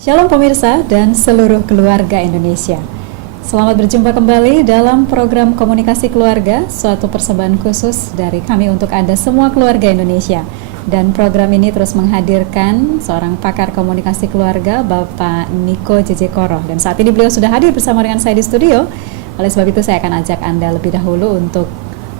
Shalom pemirsa dan seluruh keluarga Indonesia. Selamat berjumpa kembali dalam program Komunikasi Keluarga, suatu persembahan khusus dari kami untuk Anda semua keluarga Indonesia. Dan program ini terus menghadirkan seorang pakar komunikasi keluarga, Bapak Niko JJ Koroh. Dan saat ini beliau sudah hadir bersama dengan saya di studio. Oleh sebab itu saya akan ajak Anda lebih dahulu untuk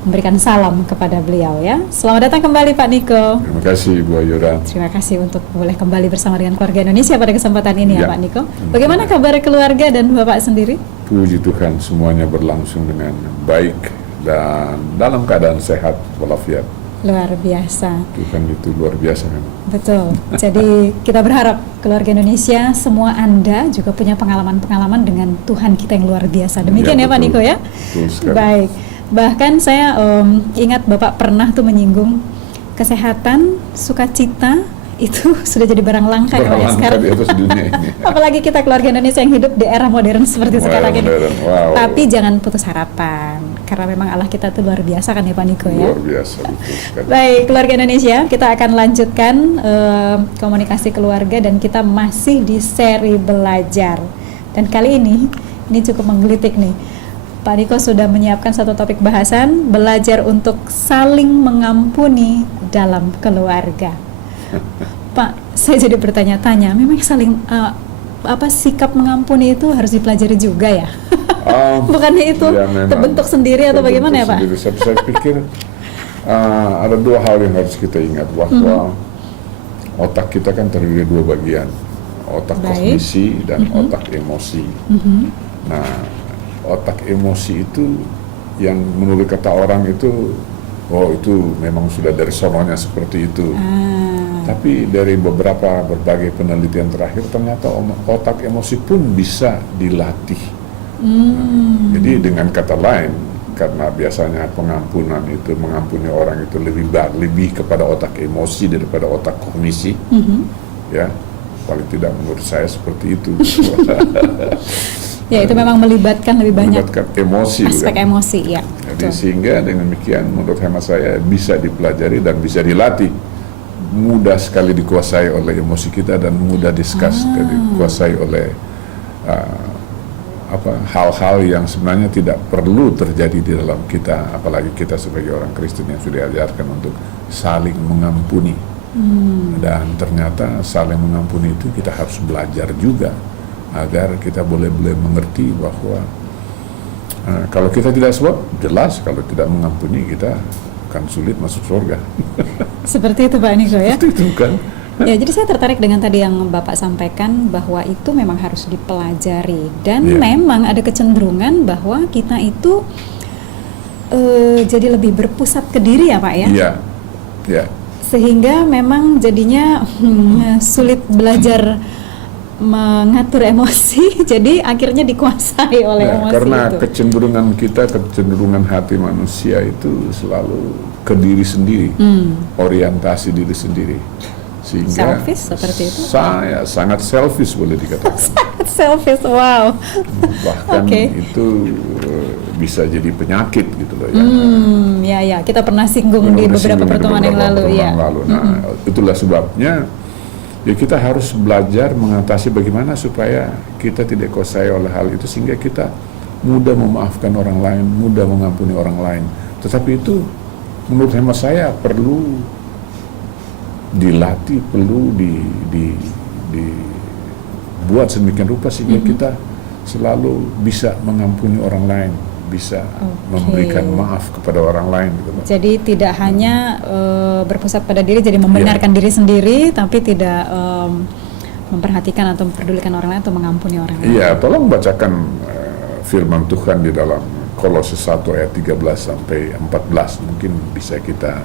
memberikan salam kepada beliau ya. Selamat datang kembali Pak Niko. Terima kasih Bu Ayura. Terima kasih untuk boleh kembali bersama dengan keluarga Indonesia pada kesempatan ini ya Pak Niko. Bagaimana Ya. kabar keluarga dan Bapak sendiri? Puji Tuhan, semuanya berlangsung dengan baik dan dalam keadaan sehat walafiat. Luar biasa. Tuhan itu luar biasa kan. Betul. Jadi kita berharap keluarga Indonesia, semua Anda juga punya pengalaman-pengalaman dengan Tuhan kita yang luar biasa. Demikian ya, Pak betul. Niko ya. Betul sekali. Baik. Bahkan saya ingat Bapak pernah tuh menyinggung kesehatan, sukacita itu sudah jadi barang langka ya, Pak, ya sekarang. Di atas dunia ini. Apalagi kita keluarga Indonesia yang hidup di era modern seperti sekarang ini. Wow. Tapi jangan putus harapan, karena memang Allah kita itu luar biasa kan ya Pak Niko ya. Luar biasa, betul sekali. Baik, keluarga Indonesia, kita akan lanjutkan komunikasi keluarga dan kita masih di seri belajar. Dan kali ini cukup menggelitik nih. Pak Niko sudah menyiapkan satu topik bahasan, belajar untuk saling mengampuni dalam keluarga. Pak, saya jadi bertanya-tanya, memang saling sikap mengampuni itu harus dipelajari juga ya? Bukannya itu ya, terbentuk sendiri atau bagaimana ya Pak? Saya pikir ada dua hal yang harus kita ingat, bahwa otak kita kan terdiri dari dua bagian, otak kognisi dan otak emosi. Nah, otak emosi itu yang menurut kata orang itu, oh itu memang sudah dari sononya seperti itu. Tapi dari berbagai penelitian terakhir ternyata otak emosi pun bisa dilatih. Jadi dengan kata lain, karena biasanya pengampunan itu mengampuni orang itu lebih kepada otak emosi daripada otak kognisi, ya paling tidak menurut saya seperti itu. Ya itu memang melibatkan lebih banyak emosi, aspek kan? Emosi ya. Jadi sehingga dengan demikian menurut hemat saya bisa dipelajari dan bisa dilatih. Mudah sekali dikuasai oleh emosi kita dan mudah dikuasai oleh hal-hal yang sebenarnya tidak perlu terjadi di dalam kita, apalagi kita sebagai orang Kristen yang sudah diajarkan untuk saling mengampuni. Dan ternyata saling mengampuni itu kita harus belajar juga, agar kita boleh mengerti bahwa kalau kita tidak sebab, jelas kalau tidak mengampuni kita akan sulit masuk surga. Seperti itu Pak Niko ya? Seperti itu kan. Ya, jadi saya tertarik dengan tadi yang Bapak sampaikan bahwa itu memang harus dipelajari. Dan memang ada kecenderungan bahwa kita itu jadi lebih berpusat ke diri ya Pak ya? Iya. Sehingga memang jadinya sulit belajar mengatur emosi, jadi akhirnya dikuasai oleh emosi karena itu. kecenderungan hati manusia itu selalu ke diri sendiri, orientasi diri sendiri, sehingga selfish seperti itu. Saya sangat selfish boleh dikatakan. Sangat selfish, wow. Bahkan itu bisa jadi penyakit gitu loh ya. Ya, kita pernah singgung di beberapa pertemuan yang lalu ya. Nah, itulah sebabnya ya kita harus belajar mengatasi bagaimana supaya kita tidak kuasai oleh hal itu, sehingga kita mudah memaafkan orang lain, mudah mengampuni orang lain. Tetapi itu menurut hemat saya perlu dilatih, perlu dibuat sedemikian rupa sehingga kita selalu bisa mengampuni orang lain, bisa memberikan maaf kepada orang lain gitu. Jadi tidak hanya berpusat pada diri, jadi membenarkan diri sendiri, tapi tidak memperhatikan atau memperdulikan orang lain atau mengampuni orang lain. Iya, tolong bacakan firman Tuhan di dalam Kolose 1 ayat 13 sampai 14. Mungkin bisa kita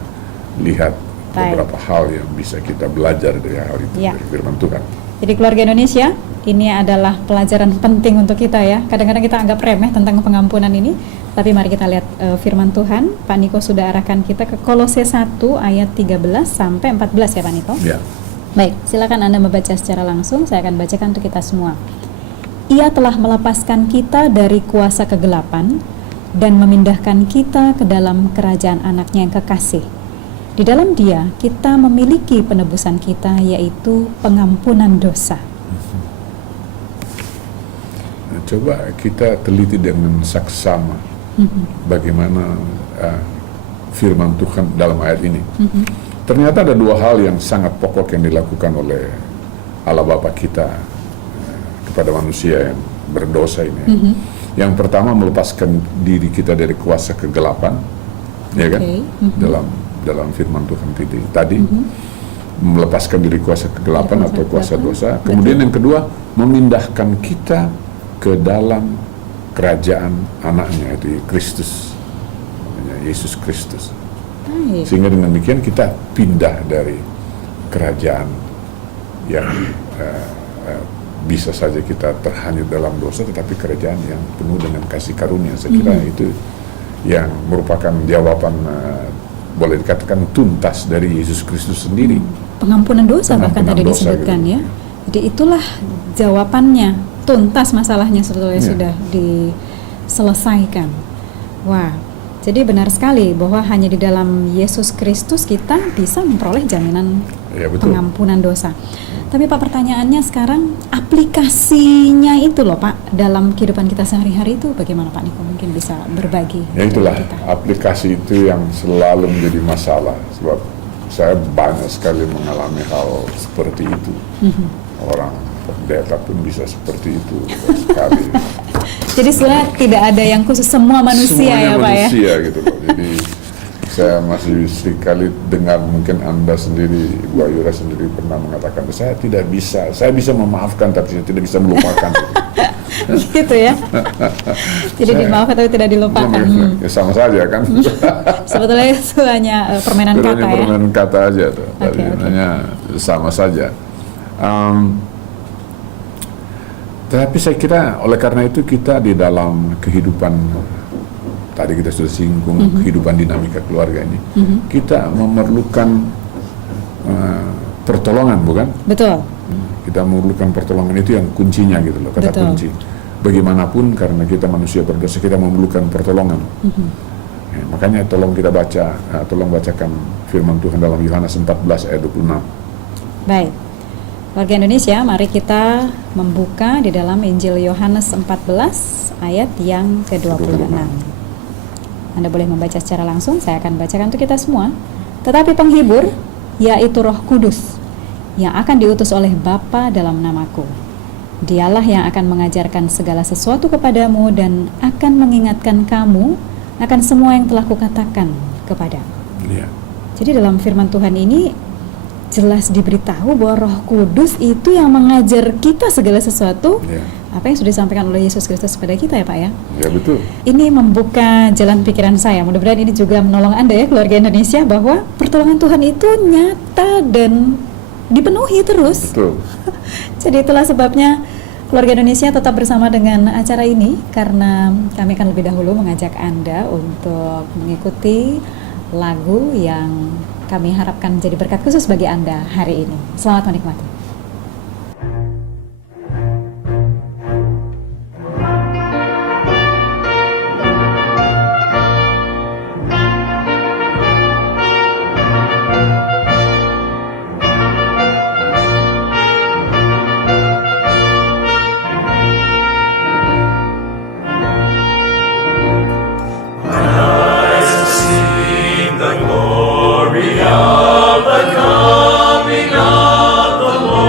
lihat beberapa hal yang bisa kita belajar dari hal itu, dari firman Tuhan. Jadi keluarga Indonesia, ini adalah pelajaran penting untuk kita ya. Kadang-kadang kita anggap remeh tentang pengampunan ini, tapi mari kita lihat firman Tuhan. Pak Niko sudah arahkan kita ke Kolose 1 ayat 13 sampai 14 ya Pak Niko. Ya. Baik, silakan Anda membaca secara langsung, saya akan bacakan untuk kita semua. Ia telah melepaskan kita dari kuasa kegelapan dan memindahkan kita ke dalam kerajaan anaknya yang kekasih. Di dalam Dia kita memiliki penebusan kita, yaitu pengampunan dosa. coba kita teliti dengan saksama bagaimana firman Tuhan dalam ayat ini. Ternyata ada dua hal yang sangat pokok yang dilakukan oleh Allah Bapa kita kepada manusia yang berdosa ini. Yang pertama, melepaskan diri kita dari kuasa kegelapan, ya kan? Dalam firman Tuhan tadi, melepaskan diri kuasa kegelapan atau kuasa dosa. Kemudian yang kedua, memindahkan kita ke dalam kerajaan anaknya, itu Kristus, Yesus Kristus. Sehingga dengan demikian kita pindah dari kerajaan yang bisa saja kita terhanyut dalam dosa, tetapi kerajaan yang penuh dengan kasih karunia. Saya kira itu yang merupakan jawaban, boleh dikatakan tuntas dari Yesus Kristus sendiri. Pengampunan dosa bahkan tadi disebutkan gitu. Ya. Jadi itulah jawabannya, tuntas masalahnya sebetulnya sudah diselesaikan. Wah, jadi benar sekali bahwa hanya di dalam Yesus Kristus kita bisa memperoleh jaminan pengampunan dosa. Tapi Pak, pertanyaannya sekarang, aplikasinya itu loh Pak, dalam kehidupan kita sehari-hari itu bagaimana Pak Niko? Mungkin bisa berbagi. Ya itulah, aplikasi itu yang selalu menjadi masalah. Sebab saya banyak sekali mengalami hal seperti itu. Orang pendeta pun bisa seperti itu sekali. Jadi sebenarnya tidak ada yang khusus, semua manusia. Semuanya ya Pak manusia, ya? Gitu loh. Jadi saya masih sekali dengar, mungkin Anda sendiri, Bu Ayura sendiri pernah mengatakan, saya tidak bisa, saya bisa memaafkan tapi saya tidak bisa melupakan. Gitu ya? Jadi dimaafkan tapi tidak dilupakan. Ya sama saja kan? Sebetulnya itu hanya permainan kata ya? Permainan kata aja tuh, hanya sama saja. Tapi saya kira oleh karena itu kita di dalam kehidupan, tadi kita sudah singgung kehidupan dinamika keluarga ini, kita memerlukan pertolongan, bukan? Betul. Kita memerlukan pertolongan, itu yang kuncinya gitu loh, kata kunci. Bagaimanapun karena kita manusia berdosa, kita memerlukan pertolongan. Ya, makanya tolong kita tolong bacakan firman Tuhan dalam Yohanes 14 ayat 26. Baik. Warga Indonesia, mari kita membuka di dalam Injil Yohanes 14 ayat yang ke-26. Anda boleh membaca secara langsung, saya akan bacakan untuk kita semua. Tetapi penghibur, yaitu Roh Kudus, yang akan diutus oleh Bapa dalam namaku. Dialah yang akan mengajarkan segala sesuatu kepadamu dan akan mengingatkan kamu akan semua yang telah kukatakan kepadamu. Yeah. Jadi dalam firman Tuhan ini jelas diberitahu bahwa Roh Kudus itu yang mengajar kita segala sesuatu, apa yang sudah disampaikan oleh Yesus Kristus kepada kita ya Pak ya. Ya betul. Ini membuka jalan pikiran saya. Mudah-mudahan ini juga menolong Anda ya, keluarga Indonesia, bahwa pertolongan Tuhan itu nyata dan dipenuhi terus. Betul. Jadi itulah sebabnya keluarga Indonesia tetap bersama dengan acara ini, karena kami akan lebih dahulu mengajak Anda untuk mengikuti lagu yang kami harapkan menjadi berkat khusus bagi Anda hari ini. Selamat menikmati. Of the coming of the Lord.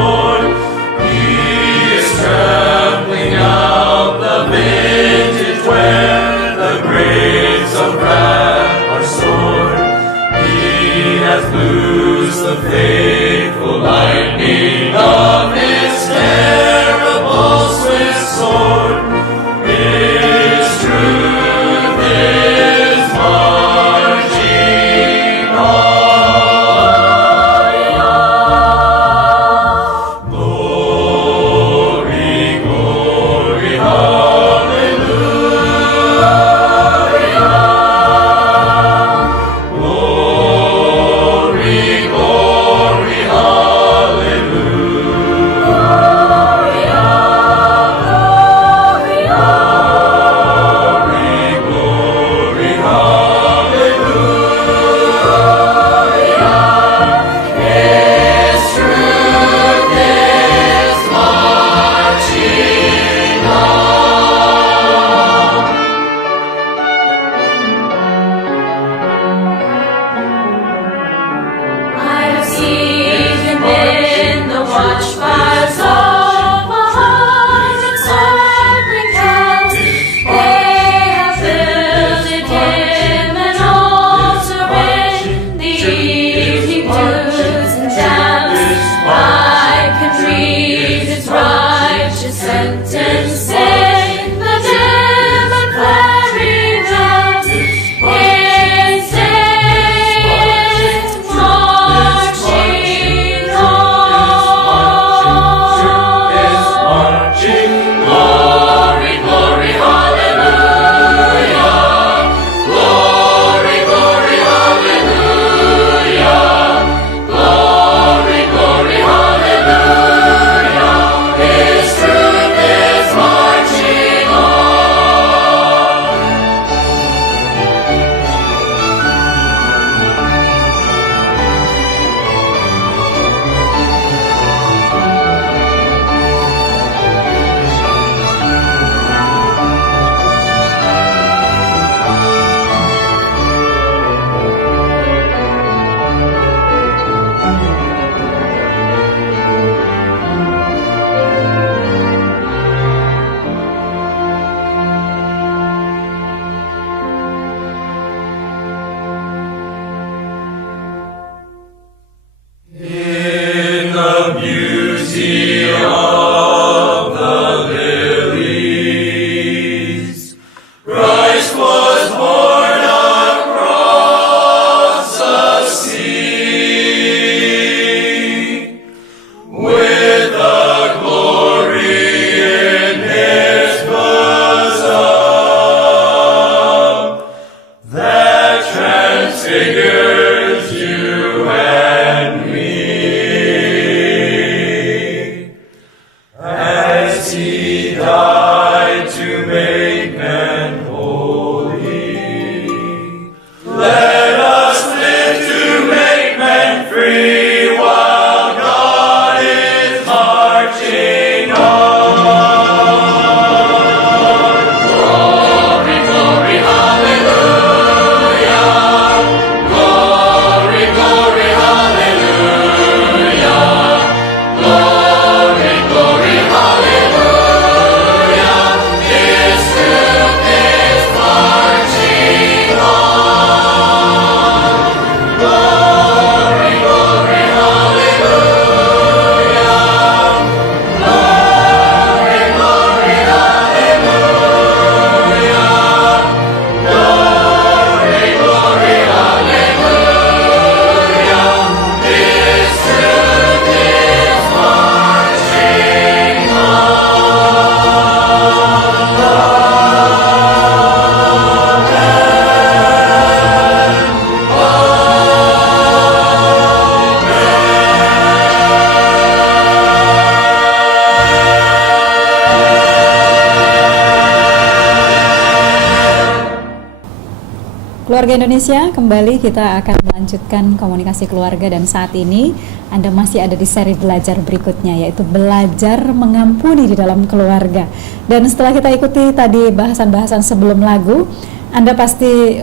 Keluarga Indonesia, kembali kita akan melanjutkan komunikasi keluarga, dan saat ini Anda masih ada di seri belajar berikutnya, yaitu belajar mengampuni di dalam keluarga. Dan setelah kita ikuti tadi bahasan-bahasan sebelum lagu, Anda pasti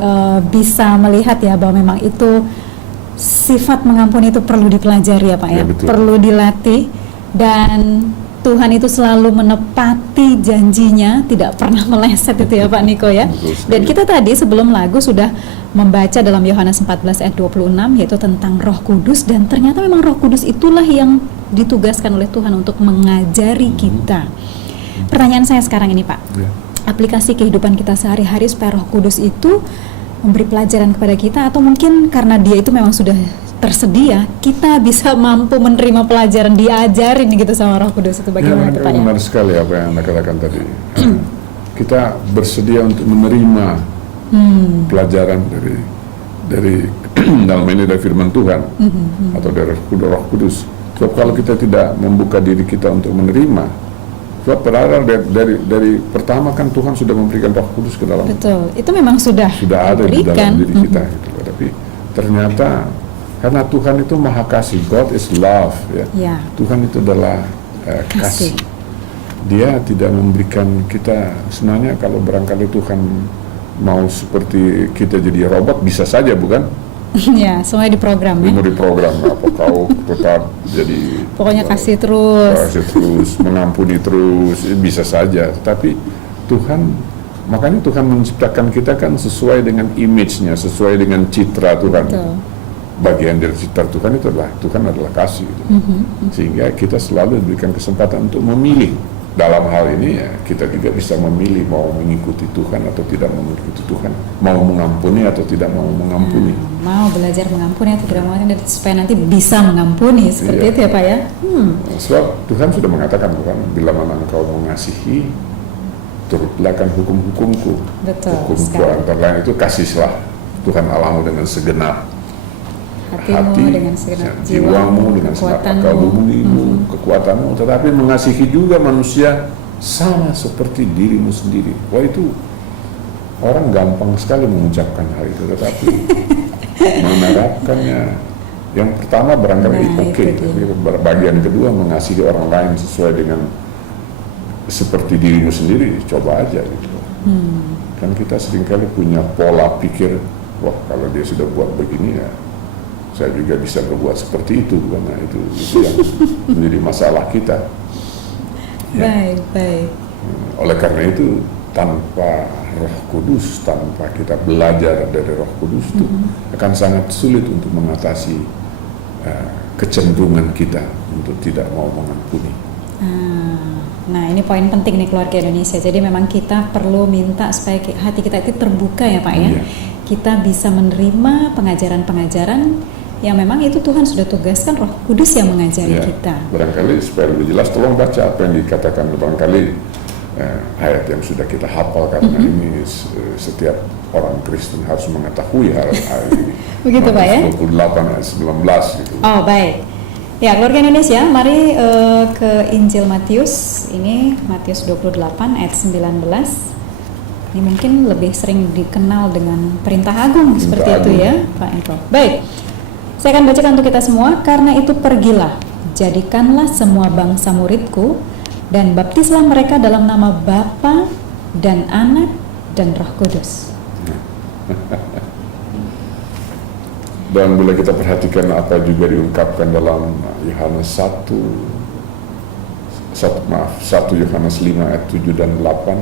bisa melihat ya bahwa memang itu sifat mengampuni itu perlu dipelajari ya Pak ya, perlu dilatih, dan Tuhan itu selalu menepati janjinya, tidak pernah meleset itu ya Pak Niko ya. Dan kita tadi sebelum lagu sudah membaca dalam Yohanes 14 ayat 26 yaitu tentang Roh Kudus, dan ternyata memang Roh Kudus itulah yang ditugaskan oleh Tuhan untuk mengajari kita. Pertanyaan saya sekarang ini Pak, aplikasi kehidupan kita sehari-hari supaya Roh Kudus itu memberi pelajaran kepada kita, atau mungkin karena dia itu memang sudah tersedia, kita bisa mampu menerima pelajaran, diajarin gitu sama Roh Kudus itu bagaimana Pak ya? Benar sekali apa yang Anda katakan tadi. Kita bersedia untuk menerima pelajaran dari dalam ini dari firman Tuhan atau dari Roh Kudus. Sebab kalau kita tidak membuka diri kita untuk menerima, sebab padahal dari pertama kan Tuhan sudah memberikan Roh Kudus ke dalam. Betul, itu memang sudah ada di dalam diri kita. Gitu. Tapi ternyata karena Tuhan itu maha kasih, God is love, ya. Tuhan itu adalah kasih. Dia tidak memberikan kita, sebenarnya kalau barangkali Tuhan mau seperti kita jadi robot, bisa saja bukan? Ya, semuanya diprogram ya. Mau diprogram, apa kau tetap jadi. Pokoknya kasih terus, mengampuni terus, bisa saja. Tapi Tuhan, makanya Tuhan menciptakan kita kan sesuai dengan image-nya, sesuai dengan citra Tuhan. Betul. Bagian dari cipta Tuhan itu adalah Tuhan adalah kasih, sehingga kita selalu diberikan kesempatan untuk memilih. Dalam hal ini ya, kita juga bisa memilih mau mengikuti Tuhan atau tidak mengikuti Tuhan, mau mengampuni atau tidak mau mengampuni, mau belajar mengampuni atau tidak mengampuni, supaya nanti bisa mengampuni seperti itu ya Pak ya. Sebab Tuhan sudah mengatakan bukan, bila mana engkau mengasihi, turutlah akan hukum-hukumku. Betul. Hukumku antara lain itu kasihlah Tuhan Allahmu dengan segenap hati, dengan segenap jiwamu, dengan segenap akal budimu, kekuatanmu, tetapi mengasihi juga manusia sama seperti dirimu sendiri. Wah, itu orang gampang sekali mengucapkan hal itu, tetapi menerapkannya, yang pertama barangkali oke, tapi bagian kedua mengasihi orang lain sesuai dengan seperti dirimu sendiri, coba aja gitu. Kan kita seringkali punya pola pikir, wah kalau dia sudah buat begini ya saya juga bisa berbuat seperti itu, karena itu yang menjadi masalah kita. Ya. Baik. Oleh karena itu, tanpa Roh Kudus, tanpa kita belajar dari Roh Kudus itu akan sangat sulit untuk mengatasi kecenderungan kita untuk tidak mau mengampuni. ini poin penting nih keluarga Indonesia. Jadi memang kita perlu minta supaya hati kita itu terbuka ya Pak ya. Iya. Kita bisa menerima pengajaran-pengajaran yang memang itu Tuhan sudah tugaskan, Roh Kudus yang mengajari Ya, kita. barangkali supaya lebih jelas, tolong baca apa yang dikatakan barangkali ayat yang sudah kita hafal, karena ini setiap orang Kristen harus mengetahui hal ini. Begitu Pak ya? 28 ayat 19 gitu. Oh baik. Ya keluarga Indonesia, mari ke Injil Matius. Ini Matius 28 ayat 19. Ini mungkin lebih sering dikenal dengan perintah agung, seperti itu agung. ya Pak Eko. Baik, saya akan bacakan untuk kita semua. Karena itu pergilah, jadikanlah semua bangsa muridku, dan baptislah mereka dalam nama Bapa dan Anak dan Roh Kudus. Dan bila kita perhatikan apa juga diungkapkan dalam Yohanes 1 Yohanes 5 ayat 7 dan 8,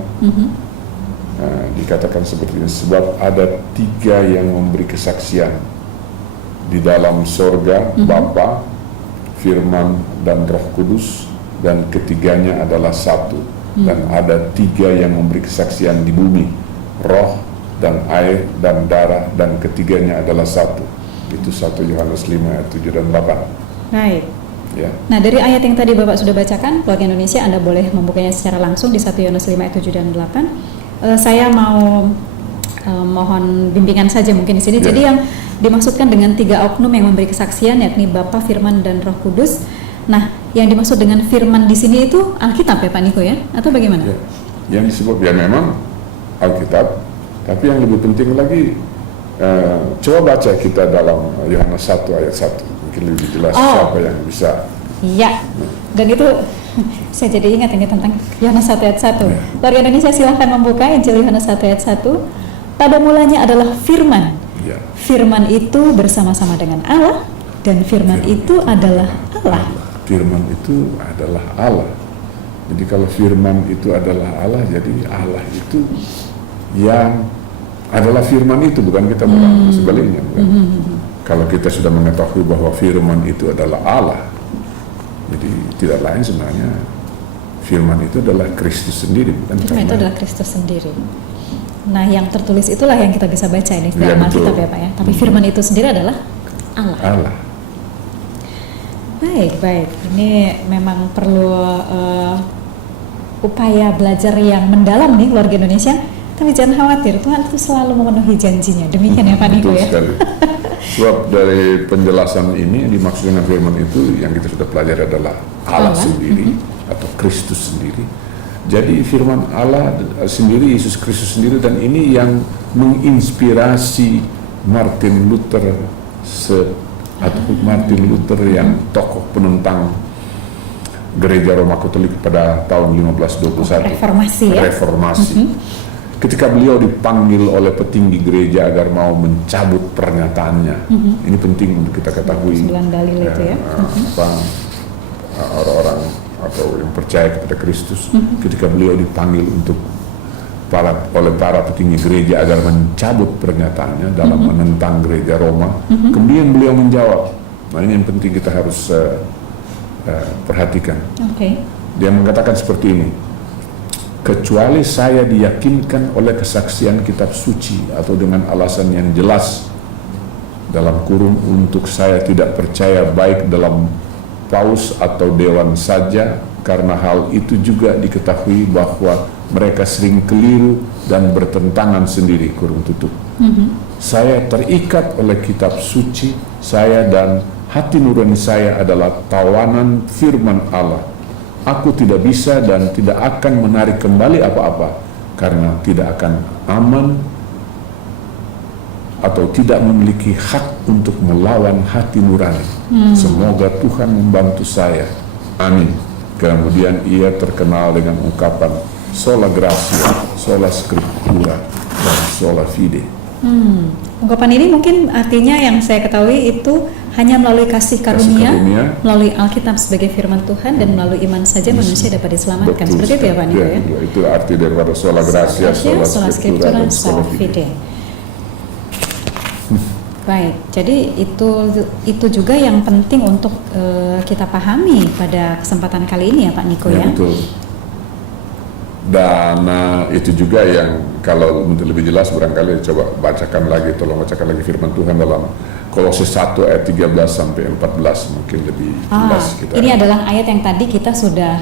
dikatakan seperti ini, sebab ada 3 yang memberi kesaksian di dalam sorga, Bapa, Firman, dan Roh Kudus, dan ketiganya adalah satu. Dan ada 3 yang memberi kesaksian di bumi, roh, dan air, dan darah, dan ketiganya adalah satu. Itu 1 Yohanes 5 ayat 7 dan 8. Baik. Ya. Nah dari ayat yang tadi Bapak sudah bacakan, keluarga Indonesia, Anda boleh membukanya secara langsung di 1 Yohanes 5 ayat 7 dan 8. Saya mau mohon bimbingan saja mungkin di sini. Ya. Jadi yang dimaksudkan dengan 3 oknum yang memberi kesaksian, yakni Bapa, Firman, dan Roh Kudus. Nah, yang dimaksud dengan Firman di sini itu Alkitab ya Pak Niko ya, atau bagaimana? Ya. Yang disebut ya memang Alkitab, tapi yang lebih penting lagi, coba baca kita dalam Yohanes 1 ayat 1, mungkin lebih jelas siapa yang bisa. Iya, dan itu saya jadi ingat ini tentang Yohanes 1 ayat 1. Keluarga Indonesia silahkan membuka Injil Yohanes 1 ayat 1. Pada mulanya adalah Firman. Ya. Firman itu bersama-sama dengan Allah, dan Firman itu adalah Allah. Firman itu adalah Allah. Jadi kalau Firman itu adalah Allah, jadi Allah itu yang adalah Firman itu, bukan kita bilang sebaliknya, bukan? Kalau kita sudah mengetahui bahwa Firman itu adalah Allah, jadi tidak lain sebenarnya Firman itu adalah Kristus sendiri, bukan? Firman itu adalah Kristus sendiri. Nah, yang tertulis itulah yang kita bisa baca ini dalam Alkitab ya Pak ya. Tapi Firman itu sendiri adalah Allah. Allah. Baik. Ini memang perlu upaya belajar yang mendalam nih keluarga Indonesia. Tapi jangan khawatir, Tuhan itu selalu memenuhi janjinya. Demikian ya Pak Niko ya. Sekali. Sebab dari penjelasan ini yang dimaksud dengan Firman itu yang kita sudah pelajari adalah Allah sendiri atau Kristus sendiri. Jadi Firman Allah sendiri, Yesus Kristus sendiri, dan ini yang menginspirasi Martin Luther Martin Luther yang tokoh penentang Gereja Roma Katolik pada tahun 1521. Reformasi. Ketika beliau dipanggil oleh petinggi gereja agar mau mencabut pernyataannya, ini penting untuk kita ketahui. 9 dalil itu ya. Orang-orang atau yang percaya kepada Kristus, ketika beliau dipanggil oleh para petinggi gereja agar mencabut pernyataannya dalam menentang gereja Roma, kemudian beliau menjawab. Nah ini yang penting kita harus perhatikan. Dia mengatakan seperti ini, kecuali saya diyakinkan oleh kesaksian kitab suci atau dengan alasan yang jelas, dalam kurung untuk saya tidak percaya baik dalam paus atau dewan saja, karena hal itu juga diketahui bahwa mereka sering keliru dan bertentangan sendiri, kurung tutup. Saya terikat oleh kitab suci saya, dan hati nurani saya adalah tawanan firman Allah. Aku tidak bisa dan tidak akan menarik kembali apa-apa, karena tidak akan aman atau tidak memiliki hak untuk melawan hati nurani. Semoga Tuhan membantu saya. Amin. Kemudian ia terkenal dengan ungkapan sola gratia, sola scriptura, dan sola fide. Ungkapan ini mungkin artinya yang saya ketahui itu hanya melalui kasih karunia, melalui Alkitab sebagai firman Tuhan, dan melalui iman saja manusia dapat diselamatkan. Betul, seperti itu ya Pak Niko ya? Itu arti daripada sola gratia, sola scriptura, dan sola fide. Baik, jadi itu juga yang penting untuk kita pahami pada kesempatan kali ini ya Pak Niko ya. Betul. Dan itu juga yang kalau untuk lebih jelas barangkali coba tolong bacakan lagi firman Tuhan dalam Kolose 1 ayat 13 sampai 14, mungkin lebih jelas kita. Ini adalah ayat yang tadi kita sudah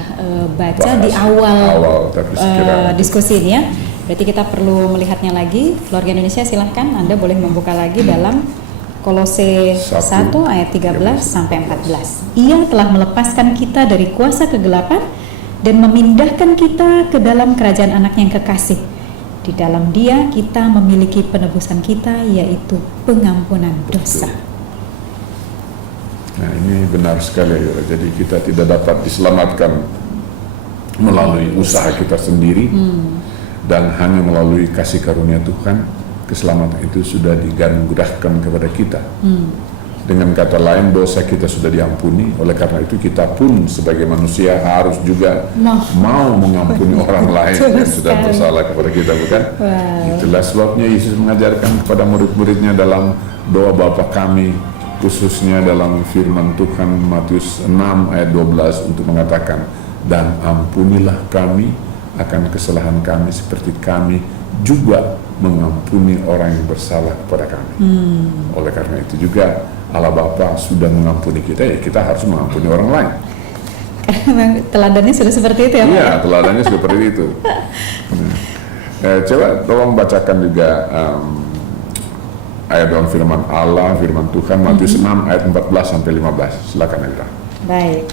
baca Bahas di awal tapi sekiranya diskusi ini ya. Berarti kita perlu melihatnya lagi. Keluarga Indonesia silahkan Anda boleh membuka lagi dalam Kolose 1 ayat 13 sampai 14. Ia telah melepaskan kita dari kuasa kegelapan dan memindahkan kita ke dalam kerajaan Anaknya yang kekasih. Di dalam Dia kita memiliki penebusan kita, yaitu pengampunan dosa. Nah, ini benar sekali ya. Jadi kita tidak dapat diselamatkan melalui usaha kita sendiri, dan hanya melalui kasih karunia Tuhan keselamatan itu sudah dianugerahkan kepada kita. Dengan kata lain, dosa kita sudah diampuni. Oleh karena itu kita pun sebagai manusia harus juga mau mengampuni orang lain yang sudah bersalah kepada kita, bukan? Itulah sebabnya Yesus mengajarkan kepada murid-muridnya dalam doa Bapa kami, khususnya dalam firman Tuhan Matius 6 ayat 12 untuk mengatakan, dan ampunilah kami akan kesalahan kami seperti kami juga mengampuni orang yang bersalah kepada kami. Oleh karena itu juga Allah Bapa sudah mengampuni kita, ya kita harus mengampuni orang lain. Karena teladannya sudah seperti itu ya Pak? Iya, teladannya seperti itu. Coba tolong bacakan juga ayat dalam firman Allah, firman Tuhan Matius 6 ayat 14 sampai 15. Silakan Ira. Baik.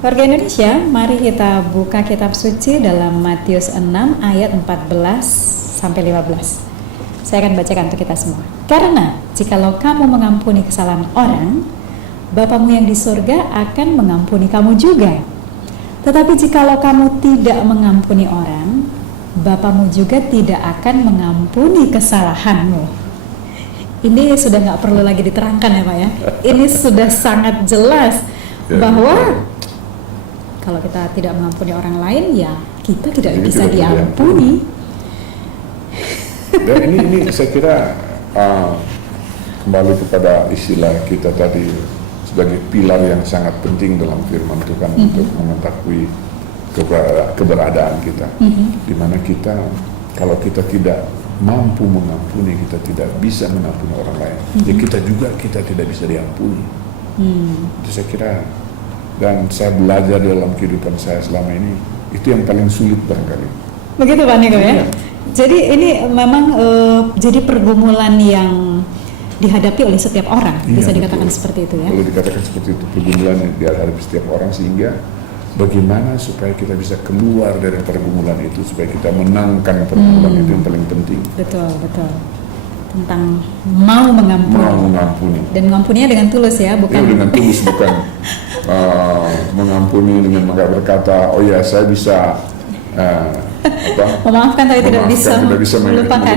Warga Indonesia, mari kita buka kitab suci dalam Matius 6 ayat 14 sampai 15. Saya akan bacakan untuk kita semua. Karena jikalau kamu mengampuni kesalahan orang, Bapamu yang di surga akan mengampuni kamu juga. Tetapi jikalau kamu tidak mengampuni orang, Bapamu juga tidak akan mengampuni kesalahanmu. Ini sudah nggak perlu lagi diterangkan ya Pak ya. Ini sudah sangat jelas bahwa kalau kita tidak mengampuni orang lain, ya kita tidak bisa diampuni. Dan ini saya kira kembali kepada istilah kita tadi sebagai pilar yang sangat penting dalam firman Tuhan untuk mengetahui keberadaan kita, di mana kita kalau kita tidak mampu mengampuni, kita tidak bisa mengampuni orang lain, ya kita tidak bisa diampuni. Itu saya kira, dan saya belajar dalam kehidupan saya selama ini, itu yang paling sulit barangkali. Begitu Pak Niko ya? Jadi ini memang jadi pergumulan yang dihadapi oleh setiap orang, bisa dikatakan seperti itu ya? Kalau dikatakan seperti itu, pergumulan yang dihadapi setiap orang, sehingga bagaimana supaya kita bisa keluar dari pergumulan itu, supaya kita menangkan pergumulan itu yang paling penting. Betul. Tentang mau mengampuni. Dan mengampuninya dengan tulus ya, bukan? Ya, dengan tulus, bukan mengampuni dengan berkata, oh ya saya bisa memaafkan tapi tidak bisa melupakan.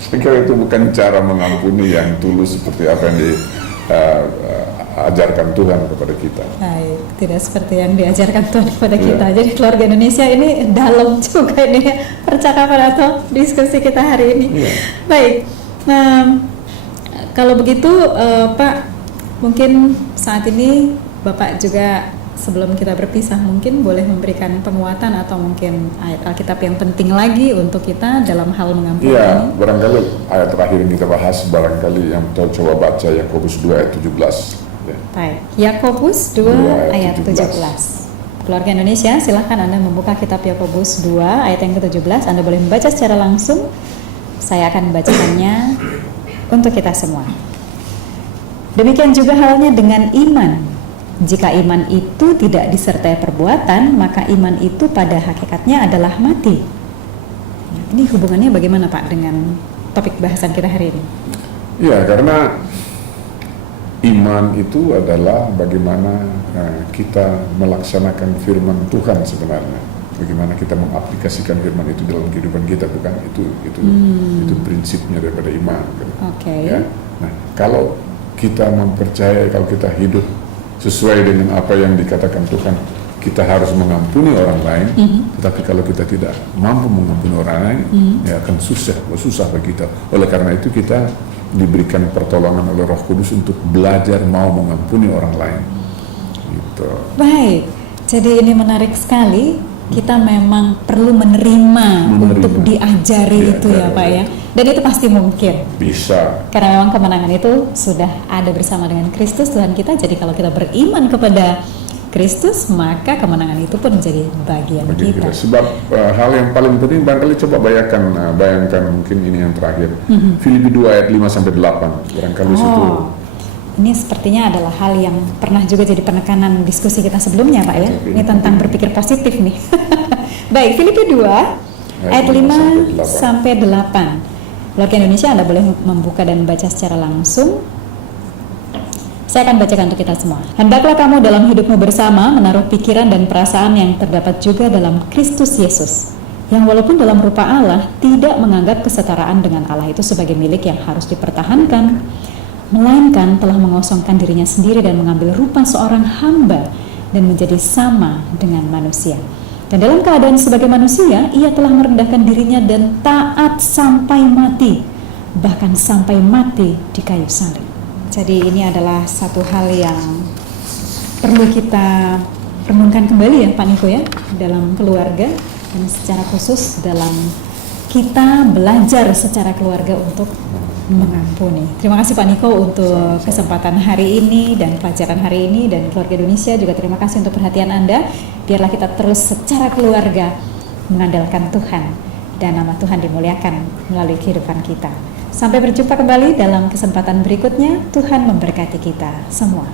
Saya kira itu bukan cara mengampuni yang tulus seperti apa yang diajarkan Tuhan kepada kita. Baik, tidak seperti yang diajarkan Tuhan kepada kita. Jadi keluarga Indonesia ini dalam juga ini percakapan atau diskusi kita hari ini. Baik, kalau begitu Pak, mungkin saat ini Bapak juga sebelum kita berpisah mungkin boleh memberikan penguatan atau mungkin ayat Alkitab yang penting lagi untuk kita dalam hal mengampuni. Iya, barangkali ayat terakhir yang kita bahas, barangkali yang coba baca Yakobus 2 ayat 17. Baik, Yakobus 2 ayat 17. Keluarga Indonesia, silahkan Anda membuka kitab Yakobus 2 ayat yang ke-17. Anda boleh membaca secara langsung. Saya akan membacakannya untuk kita semua. Demikian juga halnya dengan iman. Jika iman itu tidak disertai perbuatan, maka iman itu pada hakikatnya adalah mati. Ini hubungannya bagaimana Pak dengan topik bahasan kita hari ini? Ya, karena iman itu adalah bagaimana kita melaksanakan firman Tuhan sebenarnya. Bagaimana kita mengaplikasikan firman itu dalam kehidupan kita, bukan? Itu prinsipnya daripada iman. Ya? Nah, kalau kita mempercayai, kalau kita hidup sesuai dengan apa yang dikatakan Tuhan, kita harus mengampuni orang lain. Tetapi kalau kita tidak mampu mengampuni orang lain, ya akan susah bagi kita. Oleh karena itu kita diberikan pertolongan oleh Roh Kudus untuk belajar mau mengampuni orang lain. Gitu. Baik, jadi ini menarik sekali kita memang perlu menerima untuk diajari itu ya Pak ya. Dan itu pasti mungkin. Bisa. Karena memang kemenangan itu sudah ada bersama dengan Kristus Tuhan kita. Jadi kalau kita beriman kepada Kristus, maka kemenangan itu pun menjadi bagian kita. Sebab hal yang paling penting barangkali coba bayangkan mungkin ini yang terakhir. Filipi 2 ayat 5 sampai 8. Barangkali situ. Ini sepertinya adalah hal yang pernah juga jadi penekanan diskusi kita sebelumnya Pak ya. Ini tentang berpikir positif nih. Baik, Filipi 2 ayat 5 sampai 8. Keluarga Indonesia Anda boleh membuka dan membaca secara langsung. Saya akan bacakan untuk kita semua. Hendaklah kamu dalam hidupmu bersama menaruh pikiran dan perasaan yang terdapat juga dalam Kristus Yesus, yang walaupun dalam rupa Allah tidak menganggap kesetaraan dengan Allah itu sebagai milik yang harus dipertahankan, melainkan telah mengosongkan dirinya sendiri dan mengambil rupa seorang hamba dan menjadi sama dengan manusia. Dan dalam keadaan sebagai manusia, ia telah merendahkan dirinya dan taat sampai mati, bahkan sampai mati di kayu salib. Jadi ini adalah satu hal yang perlu kita renungkan kembali ya Pak Niko ya, dalam keluarga dan secara khusus dalam kita belajar secara keluarga untuk mengampuni. Terima kasih Pak Niko untuk kesempatan hari ini dan pelajaran hari ini, dan keluarga Indonesia juga terima kasih untuk perhatian Anda. Biarlah kita terus secara keluarga mengandalkan Tuhan dan nama Tuhan dimuliakan melalui kehidupan kita. Sampai berjumpa kembali dalam kesempatan berikutnya. Tuhan memberkati kita semua.